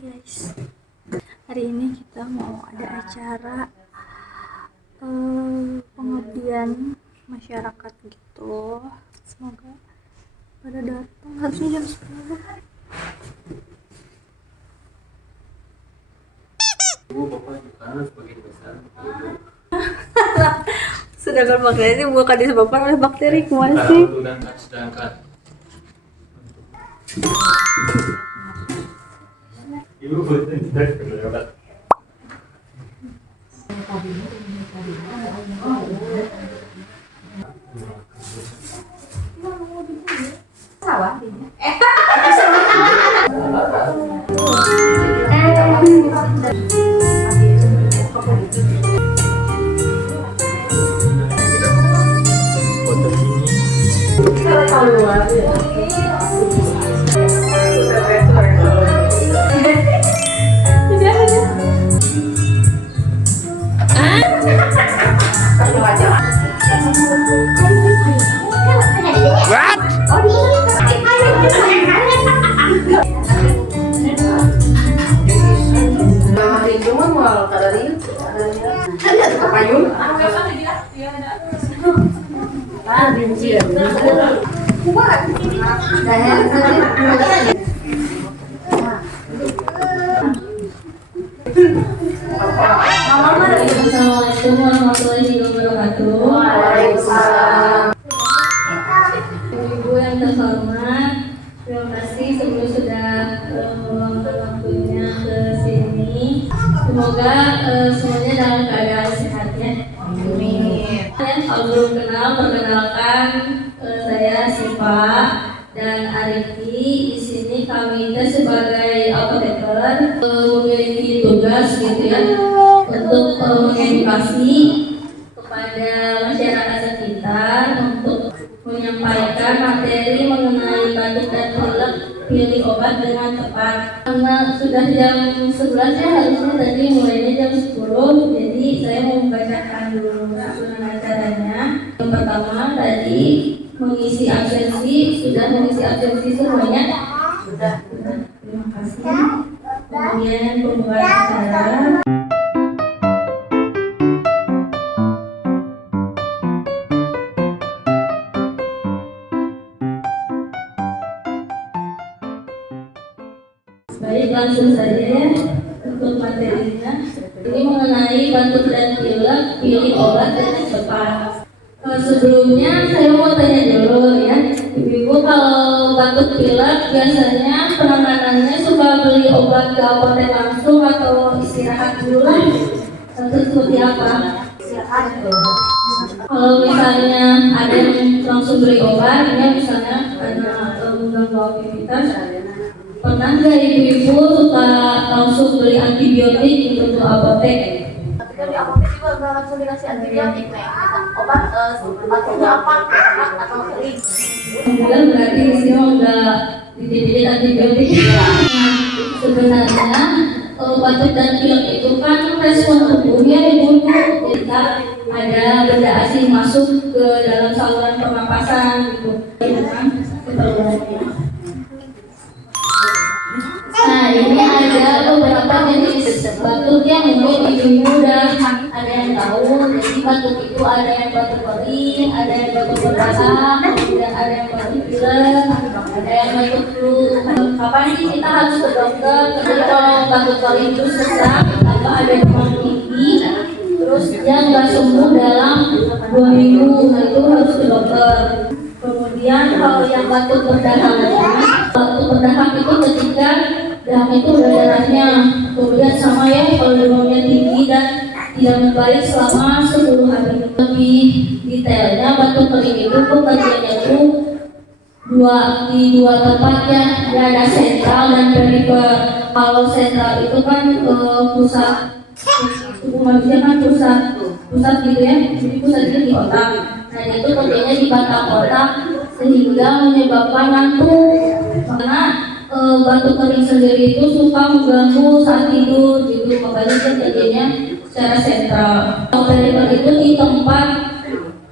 guys, hari ini kita mau ada acara pengabdian masyarakat gitu. Semoga pada datang, harusnya jam 10. Sedangkan bakteri ini bukan disebabkan oleh bakteri, kemana sih? Ibu tidak kelewat. Salah. Assalamualaikum warahmatullahi wabarakatuh. Waalaikumsalam. Ibu yang terhormat, terima kasih sebelum sudah meluangkan waktunya ke sini. Semoga semuanya dalam keadaan sehat ya. Amin. Kalau belum kenal, perkenalkan saya Siva dan Arifki. Di sini kami sebagai apoteker memiliki tugas gitu ya, untuk mengedukasi kepada masyarakat sekitar untuk menyampaikan materi mengenai batuk dan pilek, pilih obat dengan tepat. Karena sudah jam 11 ya, harusnya tadi mulainya jam 10, jadi saya mau membacakan dulu susunan acaranya. Yang pertama tadi mengisi absensi, sudah mengisi absensi semuanya? Sudah. Terima kasih. Kemudian pembukaan acara. Baik, langsung saja ya untuk materinya. Ini mengenai batuk dan pilek, pilih obat dengan tepat. Sebelumnya saya mau tanya dulu ya, ibu kalau batuk pilek biasanya penanganannya suka beli obat ke apotek langsung atau istirahat dulu atau seperti apa? Istirahat. Kalau misalnya ada yang langsung beli obat, ya misalnya karena mengganggu aktivitas, pernah nggak ibu-ibu suka langsung beli antibiotik untuk apotek? Ketika di apotek juga nggak langsung dikasih antibiotik, obat batuknya apa atau kering. Kemudian berarti di sini nggak dijadiin antibiotik. Sebenarnya batuk dan pilek itu kan respon tubuhnya ibu, ketika ada benda asing masuk ke dalam saluran pernapasan gitu. Nah, ini ada beberapa jenis batuk yang mungkin ibu udah ada yang tahu. Jadi batuk itu ada yang batuk kering, ada yang batuk berdahak, kemudian ada yang batuk pilek, ada yang batuk flu. Kapan sih kita harus ke dokter? Jadi kalau batuk kering itu sesak atau ada demam tinggi, terus dia nggak sembuh dalam 2 minggu, nah itu harus ke dokter. Kemudian kalau yang batuk berdahak itu ketika darah itu udah darahnya, kemudian sama ya kalau demamnya tinggi dan tidak membaik selama 10 hari. Lebih detailnya batuk kering itu kerjanya itu di dua tempat ya, ada sentral dan perifer. Kalau sentral itu kan pusat tubuh manusia kan pusat gitu ya, jadi pusat itu di otak. Nah itu kerjanya di batang otak sehingga menyebabkan ngantuk. Karena batuk kering sendiri itu suka mengganggu saat tidur gitu, makanya dia kerjanya secara sentral. Kalau perifer itu di tempat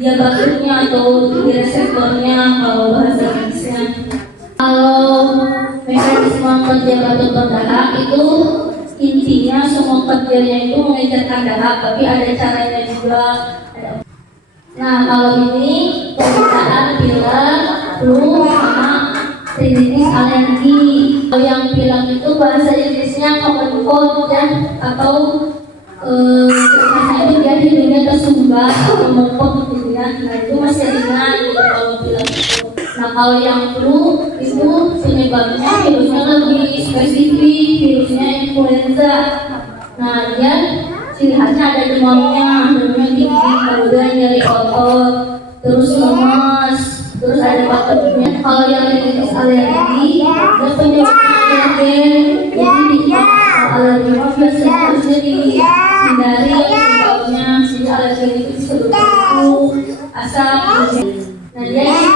dia batuknya atau di reseptornya kalau bahasa medisnya. Kalau mekanisme kerja batuk berdahak itu tujuannya itu mengejarkan darah, tapi ada caranya juga. Nah, kalau ini pemeriksaan pilek, flu, sama rinitis alergi. Kalau yang pilek itu bahasa Inggrisnya common cold ya, atau biasanya itu dia hidungnya tersumbat atau mempot gitu ya. Nah itu masih ringan gitu kalau pilek itu. Nah kalau yang flu itu penyebabnya virusnya lebih spesifik, virusnya influenza. Nah dia ciri khasnya ada demamnya tinggi, kemudian nyeri otot, terus lemas, terus ada batuknya. Kalau yang rinitis alergi dia penyebabnya alergen, jadi alergi biasanya harusnya dihindari penyebabnya. Jadi alergen itu disebut flu, asap. Nah dia itu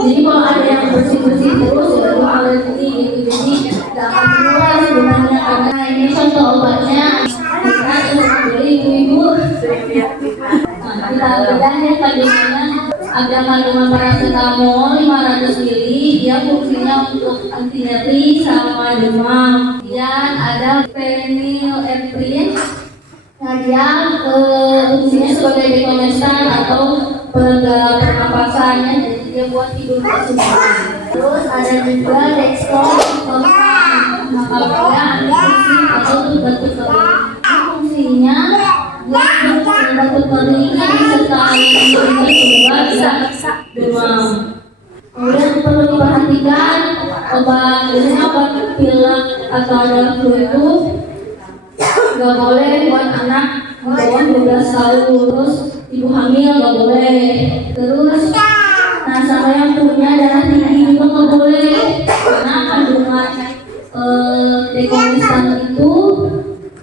jadi kalau ada yang bersih-bersih terus itu alergi gitu, jadi tidak akan menular sebenarnya. Karena ini contoh obatnya kita untuk beli ibu-ibu. Nah kita bedah ya kandungannya. Ada kandungan paracetamol 500 ml, dia fungsinya untuk anti nyeri sama demam. Kemudian ada phenylephrine. Nah dia fungsinya sebagai dekonstan atau pelega pernapasannya, jadi dia buat tidur kesuburan. Terus ada juga dextromethorphan. Nah kalau dia antibitik atau batuk kering. Fungsinya dia batuk kering disertai obat demam. Kemudian perlu diperhatikan biasanya obat pilek atau ada flu itu nggak boleh buat anak di bawah 12 tahun, terus ibu hamil nggak boleh. Terus nah sama yang punya darah tinggi juga nggak boleh, karena kandungan dekonstan itu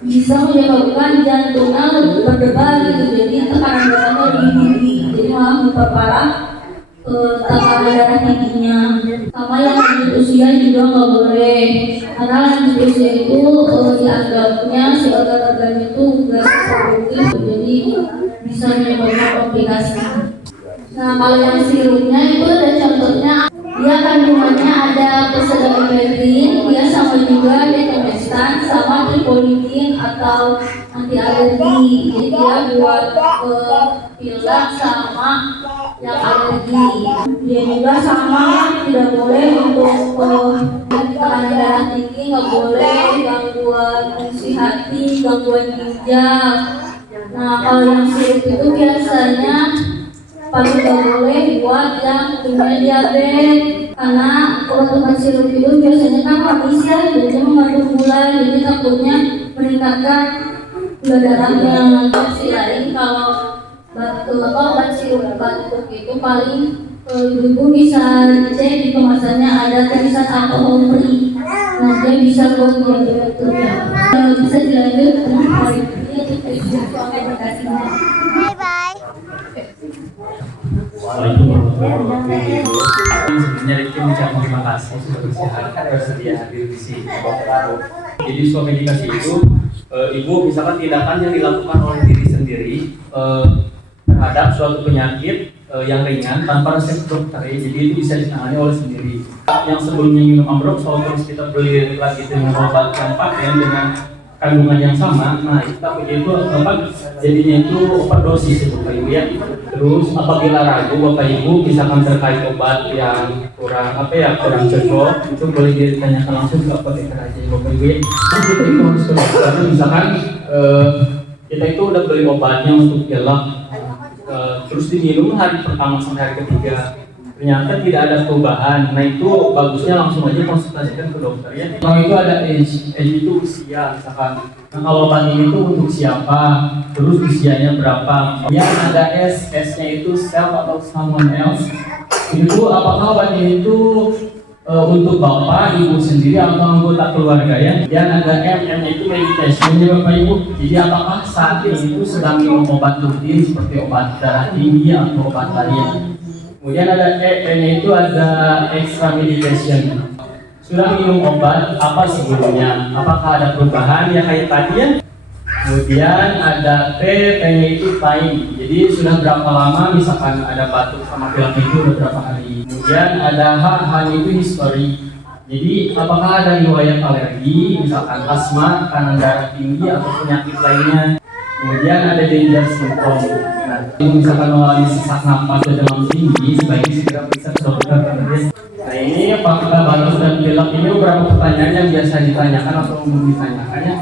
bisa menyebabkan jantungnya lebih berdebar gitu, jadi tekanan darahnya lebih tinggi, jadi malah memperparah tekanan darah tingginya. Sama yang lanjut usia juga nggak boleh, karena lanjut usia itu dianggapnya si organ-organ itu nggak produktif, jadi bisa menyebabkan komplikasi. Nah kalau yang sirupnya itu ada contohnya, dia kandungannya ada pseudoephedrine, dia sama juga dekonstan sama tripolitin atau anti alergi. Jadi dia buat pilek sama yang alergi. Dia juga sama tidak boleh untuk tekanan darah tinggi, nggak boleh gangguan fungsi hati, gangguan ginjal. Nah kalau yang sirup itu biasanya paling nggak boleh buat yang punya diabetes, karena obat-obat sirup itu biasanya kan manis ya, jadi mengandung gula, jadi takutnya meningkatkan gula darahnya. Sisi lain kalau obat sirup batuk itu paling ibu bisa cek di kemasannya ada tulisan alkohol free. Nah dia bisa buat diabetes ya. Kalau bisa dilanjut Bye bye. Assalamualaikum warahmatullahi wabarakatuh. Sebelumnya Riki mengucapkan terima kasih sudah bersedia hadir di sini. Jadi suap medikasi itu ibu misalkan tindakan yang dilakukan oleh diri sendiri terhadap suatu penyakit yang ringan tanpa resep dokter, jadi itu bisa ditangani oleh sendiri. Yang sebelumnya minum ambrop, terus kita beli lagi dengan obat yang pakai dengan kandungan yang sama, nah itu takutnya itu jadinya itu overdosis itu Bapak Ibu ya. Terus apabila ragu Bapak Ibu misalkan terkait obat yang kurang kurang cocok, itu boleh ditanyakan langsung ke apoteker aja Bapak Ibu ya. Nah, kita itu harus karena misalkan kita itu udah beli obatnya untuk pilek, terus diminum hari pertama sampai hari ketiga ternyata tidak ada perubahan, nah itu bagusnya langsung aja konsultasikan ke dokter ya. Kalau itu ada age itu usia misalkan. Nah kalau obat ini itu untuk siapa, terus usianya berapa. Yang ada S-nya itu self atau someone else. Itu apakah obat ini itu untuk bapak, ibu sendiri atau anggota keluarga ya. Dan ada M-nya itu medication ya Bapak Ibu. Jadi apakah saat ini itu sedang minum obat rutin seperti obat darah tinggi atau obat lain. Kemudian ada E-nya itu ada extra medication. Sudah minum obat apa sebelumnya? Apakah ada perubahan ya kayak tadi ya? Kemudian ada T-nya itu time. Jadi sudah berapa lama misalkan ada batuk sama pilek itu udah berapa hari. Kemudian ada H-nya itu history. Jadi apakah ada riwayat alergi, misalkan asma, tekanan darah tinggi atau penyakit lainnya. Kemudian ada danger symptom. Nah, misalkan mengalami sesak napas atau demam tinggi, sebaiknya segera periksa ke dokter. Nah ini apakah batuk dan pilek ini beberapa pertanyaan yang biasa ditanyakan atau umum ditanyakannya.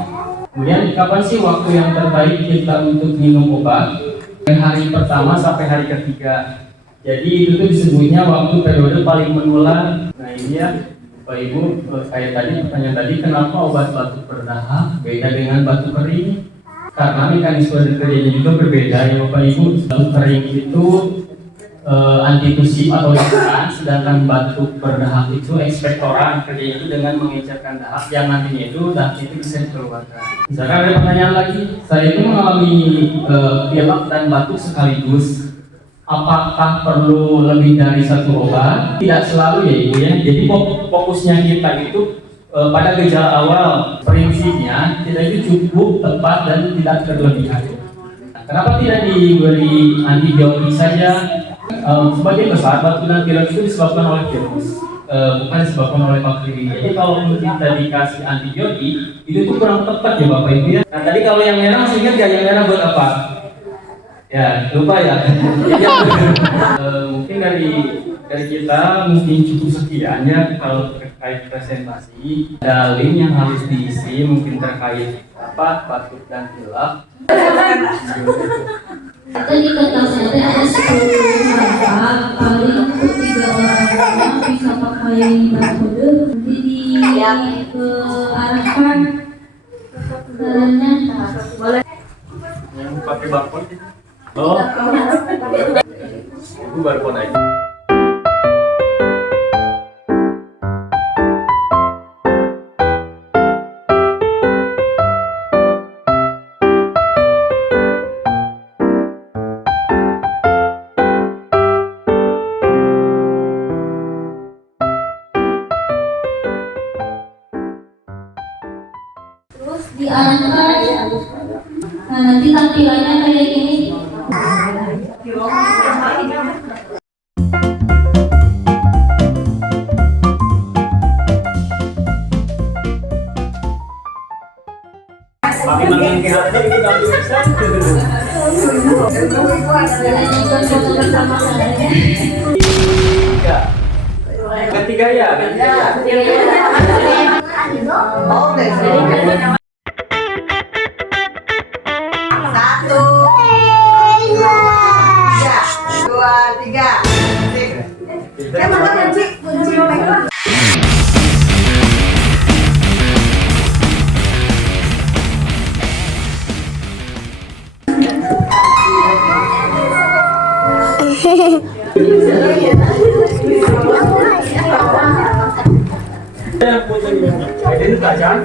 Kemudian kapan sih waktu yang terbaik kita untuk minum obat? Dari hari pertama sampai hari ketiga. Jadi itu tuh disebutnya waktu periode paling menular. Nah ini ya Bapak Ibu, kayak tadi pertanyaan tadi, kenapa obat batuk berdahak beda dengan batuk kering? Karena mekanisme kerjanya juga berbeda ya Bapak Ibu. Batuk kering itu antitusif atau ikan, sedangkan batuk berdahak itu ekspektoran, kerjanya itu dengan mengecerkan dahak yang nantinya itu dahak itu bisa dikeluarkan. Misalkan ada pertanyaan lagi, saya itu mengalami pilek dan batuk sekaligus. Apakah perlu lebih dari satu obat? Tidak selalu ya Ibu ya. Jadi fokusnya kita itu pada gejala awal. Prinsipnya kita itu cukup, tepat dan tidak berlebihan. Nah, kenapa tidak diberi antibiotik saja? Sebagian besar batuk dan pilek itu disebabkan oleh virus, bukan disebabkan oleh bakteri. Jadi kalau kita dikasih antibiotik itu tuh kurang tepat ya Bapak Ibu ya. Nah tadi kalau yang merah masih ingat gak yang merah buat apa? Ya, lupa ya. Mungkin dari kita mungkin cukup sekian ya kalau terkait presentasi. Ada link yang harus diisi mungkin terkait batuk dan pilek. Tadi kertasnya ada 10 halaman, paling untuk 3 orang bisa pakai barcode. Jadi diarahkan caranya. Boleh. Yang pakai barcode. Oh, itu barcode aja. Terus diarahkan. Nah nanti tampilannya kayak gini. Kami mengingat jadi kita bisa. Ketiga ya. Satu, dua, tiga. Kunci. Ini pelajaran.